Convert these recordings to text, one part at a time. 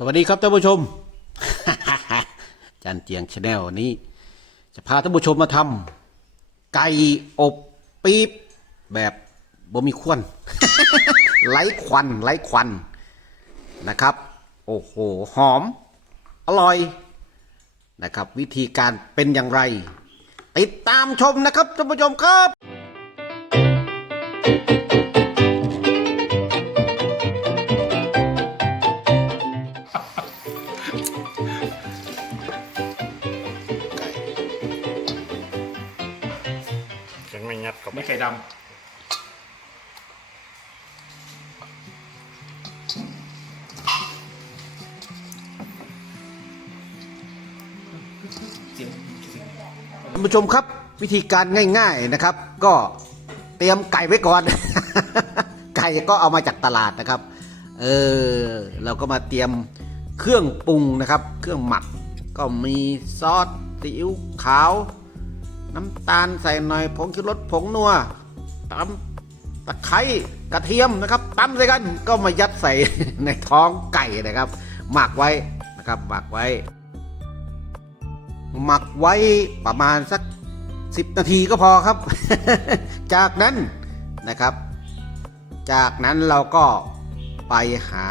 สวัสดีครับท่านผู้ชม จันเจียงชาแนลนี้ จะพาท่านผู้ชมมาทำไก่อบปี๊บแบบบ่มีควันไร้ควันไร้ควันนะครับ โอ้โห หอม อร่อยนะครับ วิธีการเป็นอย่างไร ติดตามชมนะครับท่านผู้ชมครับ ไม่ดกับไก่ดำท่านผู้ชมครับวิธีการง่าย ๆนะครับ ก็เตรียมไก่ไว้ก่อน ไก่ก็เอามาจากตลาดนะครับ เออเราก็มาเตรียมเครื่องปรุงนะครับ เครื่องหมักก็มีซอสซีอิ๊วขาว น้ำตาลใส่หน่อยผงชูรสผงนัวตำตะไคร้กระเทียมนะครับตำใส่กันก็มายัดใส่ในท้องไก่นะครับ หมักไว้นะครับหมักไว้ หมักไว้ประมาณสัก 10 นาทีก็พอครับ จากนั้นนะครับ จากนั้นเราก็ไปหา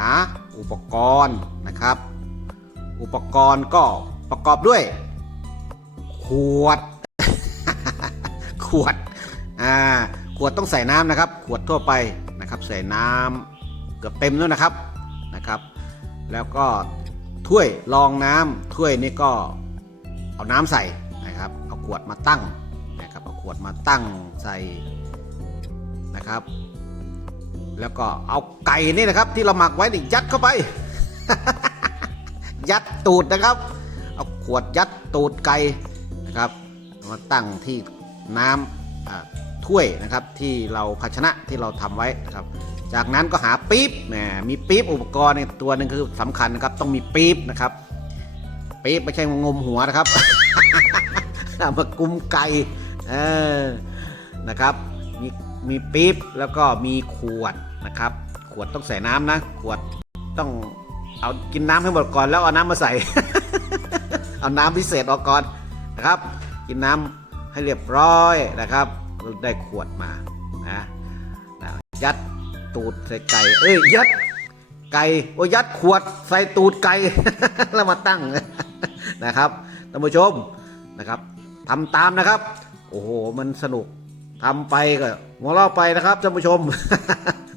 อุปกรณ์นะครับ อุปกรณ์ก็ประกอบด้วย ขวด ขวดอ่าขวดต้องใส่น้ำนะครับ ขวดทั่วไปนะครับ ใส่น้ำเกือบเต็มแล้วนะครับนะครับ แล้วก็ถ้วยรองน้ำถ้วยนี่ก็เอาน้ำใส่นะครับ เอาขวดมาตั้งนะครับเอาขวดมาตั้งใส่นะครับ แล้วก็เอาไก่นี่นะครับ ที่เราหมักไว้นี่ยัดเข้าไป ยัดตูดนะครับ เอาขวดยัดตูดไก่นะครับ มาตั้งที่ น้ำอ่าถ้วยนะครับที่เราภาชนะที่เราทำไว้นะครับ จากนั้นก็หาปี๊บแหมมีปี๊บอุปกรณ์เนี่ยตัวหนึ่งคือสำคัญนะครับต้องมีปี๊บนะครับปี๊บไม่ใช่งมหัวนะครับมากุมไก่เออนะครับมีมีปี๊บแล้วก็มีขวดนะครับ ขวดต้องใส่น้ำนะ ขวดต้องเอากินน้ำให้หมดก่อนแล้วเอาน้ำมาใส่ เอาน้ำพิเศษออกก่อนนะครับ กินน้ำ ให้เรียบร้อยนะครับได้ขวดมานะนะยัดตูดใส่ไก่ เอ้ยยัดไก่โอ้ยยัดขวดใส่ตูดไก่แล้วมาตั้งนะครับท่านผู้ชมนะครับทำตามนะครับ โอ้โหมันสนุกทำไปก็หัวเราะไปนะครับท่านผู้ชม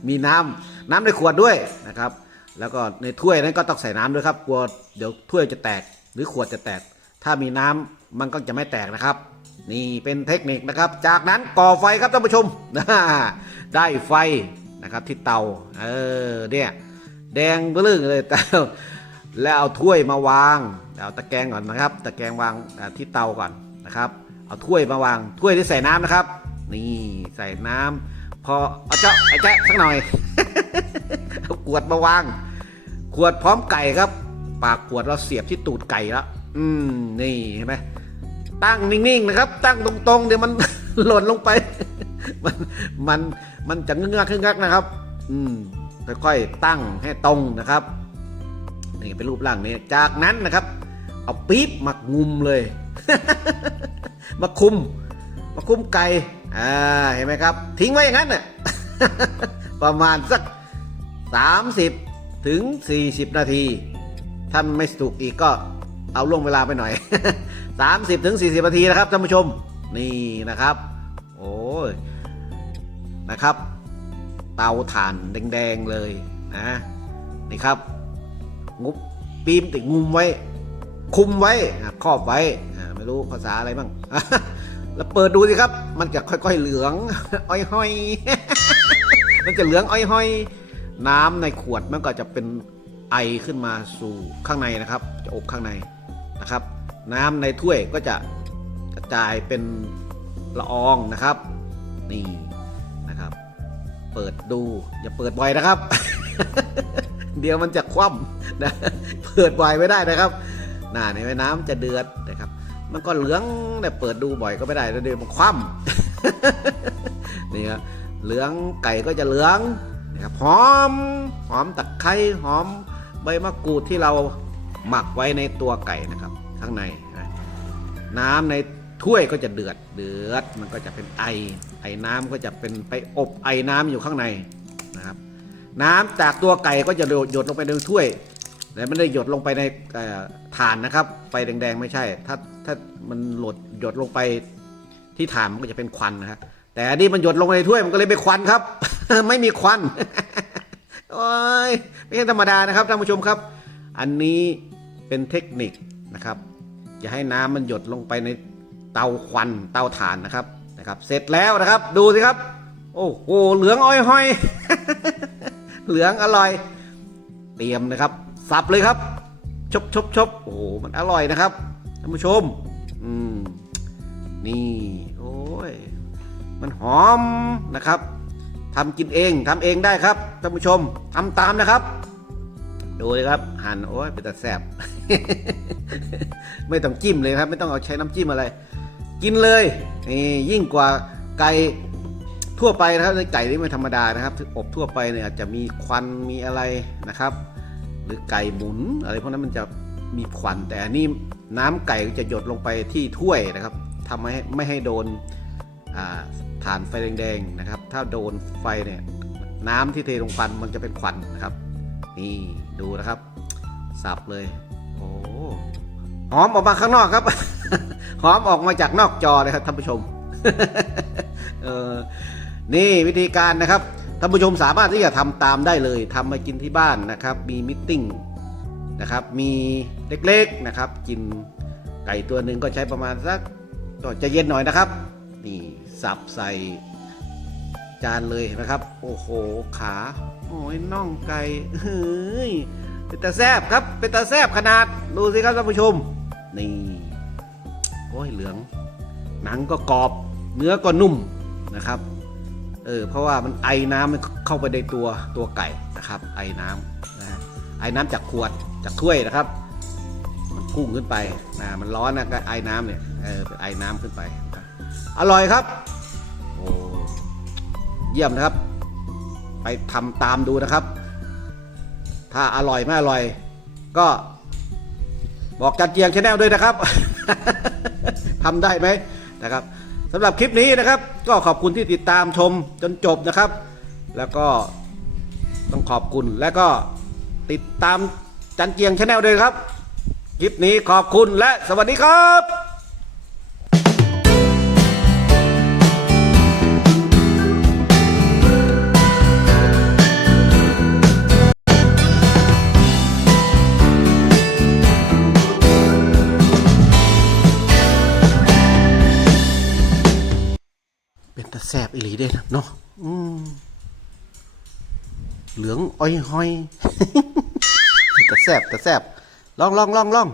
มีน้ำน้ำในขวดด้วยนะครับ แล้วก็ในถ้วยนั้นก็ต้องใส่น้ำด้วยครับกลัวเดี๋ยวถ้วยจะแตกหรือขวดจะแตก ถ้ามีน้ำมันก็จะไม่แตกนะครับ นี่เป็นเทคนิคนะครับ จากนั้นก่อไฟครับท่านผู้ชม ได้ไฟนะครับที่เตา เออเนี่ยแดงเบลึ้งเลยเตาแล้วเอาถ้วยมาวางเอาตะแกรงก่อนนะครับ ตะแกรงวางที่เตาก่อนนะครับ เอาถ้วยมาวางถ้วยที่ใส่น้ำนะครับ นี่ใส่น้ำพอเอาเจ้าไอ้แจ๊ะสักหน่อยเอาขวดมาวาง ขวดพร้อมไก่ครับ ปากขวดเราเสียบที่ตูดไก่แล้วอืมนี่เห็นไหม ตั้งนิ่งๆนะครับ ตั้งตรงๆ เดี๋ยวมันหล่นลงไป มันมันมันจะงึกงักงึกงักนะครับ อืมค่อยๆตั้งให้ตรงนะครับนี่เป็นรูปร่างนี้จากนั้นนะครับ เอาปี๊บมางุมเลย มาคุม มาคุมไก่อ่าเห็นไหมครับ ทิ้งไว้อย่างนั้นน่ะประมาณสัก 30 ถึง 40 นาที ถ้านไม่สุกอีกก็ เอาล่วงเวลาไปหน่อย30ถึงนาทีนะครับท่านผู้ชมนี่นะครับ โอ้ยนะครับ เตาถ่านแดงๆเลยนะนี่ครับ งุบปีมติดงุมไว้ คุมไว้ครอบไว้ไม่รู้ภาษาอะไรบ้างแล้วเปิดดูสิครับ มันจะค่อยๆเหลือง อ้อยห้อยมันจะเหลืองอ้อยห้อยน้ำในขวดมันก็จะเป็นไอขึ้นมาสู่ข้างในนะครับ จะอบข้างใน นะครับน้ำในถ้วยก็จะกระจายเป็นละอองนะครับ นี่นะครับ เปิดดูอย่าเปิดบ่อยนะครับ เดี๋ยวมันจะคว่ำนะเปิดบ่อยไม่ได้นะครับน่าในแม่น้ำจะเดือดนะครับ มันก็เหลืองแต่เปิดดูบ่อยก็ไม่ได้แล้วเดี๋ยวมันคว่ำนี่ครับเหลืองไก่ก็จะเหลืองนะครับหอมหอมตะไคร้หอมใบมะกรูดที่เรา หมักไว้ในตัวไก่นะครับ ข้างในนะน้ำในถ้วยก็จะเดือดเดือด มันก็จะเป็นไอ ไอน้ำก็จะเป็นไปอบไอน้ำอยู่ข้างในนะครับ น้ำจากตัวไก่ก็จะหยดลงไปในถ้วยแต่ไม่ได้หยดลงไปในเอ่อถ่านนะครับ ไฟแดงๆไม่ใช่ ถ้าถ้ามันหลดหยดลงไปที่ถ่านมันก็จะเป็นควันนะครับแต่อันนี้มันหยดลงไปในถ้วยมันก็เลยเป็นควันครับ ไม่มีควันโอ้ยไม่ใช่ธรรมดานะครับท่านผู้ชมครับ อันนี้ เป็นเทคนิคนะครับอย่าให้น้ำมันหยดลงไปในเตาควันเตาถ่านนะครับนะครับ เสร็จแล้วนะครับดูสิครับ โอ้โหเหลืองอ้อยห้อยเหลืองอร่อย เตรียมนะครับสับเลยครับชบชบชบโอ้โหมันอร่อยนะครับท่านผู้ชม อืมนี่ โอ้ย มันหอมนะครับทำกินเองทำเองได้ครับท่านผู้ชมทำตามนะครับ ดูเลยครับหั่นโอ้ยเป็นแต่แสบ ไม่ต้องจิ้มเลยครับ ไม่ต้องเอาใช้น้ำจิ้มอะไร กินเลยนี่ยิ่งกว่าไก่ทั่วไปนะครับในไก่นี่ไม่ธรรมดานะครับอบทั่วไปเนี่ยอาจจะมีควันมีอะไรนะครับ หรือไก่หมุนอะไรพวกนั้นมันจะมีควันแต่อันนี้น้ำไก่จะหยดลงไปที่ถ้วยนะครับทำให้ไม่ให้โดนฐานไฟแดงๆนะครับ ถ้าโดนไฟเนี่ยน้ำที่เทลงไปมันจะเป็นควันนะครับ นี่ดูนะครับ สับเลย โอ้หอมออกมาข้างนอกครับ หอมออกมาจากนอกจอเลยครับท่านผู้ชมเออนี่วิธีการนะครับท่านผู้ชมสามารถที่จะทำตามได้เลยทำมากินที่บ้านนะครับ มีมิทติ้งนะครับ มีเล็กๆนะครับ กินไก่ตัวหนึ่งก็ใช้ประมาณสักก็จะเย็นหน่อยนะครับ นี่สับใส่จานเลยนะครับ โอ้โห ขา โอ้ยน่องไก่เฮ้ยเป็นตาแซบครับ เป็นตาแซบขนาด ดูสิครับท่านผู้ชม นี่ โอ้ยเหลือง หนังก็กรอบ เนื้อก็นุ่มนะครับ เออ เพราะว่ามันไอน้ำมันเข้าไปในตัวตัวไก่นะครับ ไอน้ำนะไอน้ำจากขวดจากถ้วยนะครับ มันพุ่งขึ้นไปนะมันร้อนนะก็ไอน้ำเนี่ย เออเป็นไอน้ำขึ้นไป อร่อยครับ โอ้ เยี่ยมนะครับ ไปทำตามดูนะครับ ถ้าอร่อยไม่อร่อย ก็บอกจันเจียงชาแนลด้วยนะครับ ทำได้ไหมนะครับสำหรับคลิปนี้นะครับ ก็ขอบคุณที่ติดตามชมจนจบนะครับ แล้วก็ต้องขอบคุณและก็ติดตามจันเจียงชาแนลด้วยครับ คลิปนี้ขอบคุณและสวัสดีครับ แสบอีหลีเด้นะเนาะเหลืองอ้อยห้อยแต่แสบแต่แสบลองลองลองลอง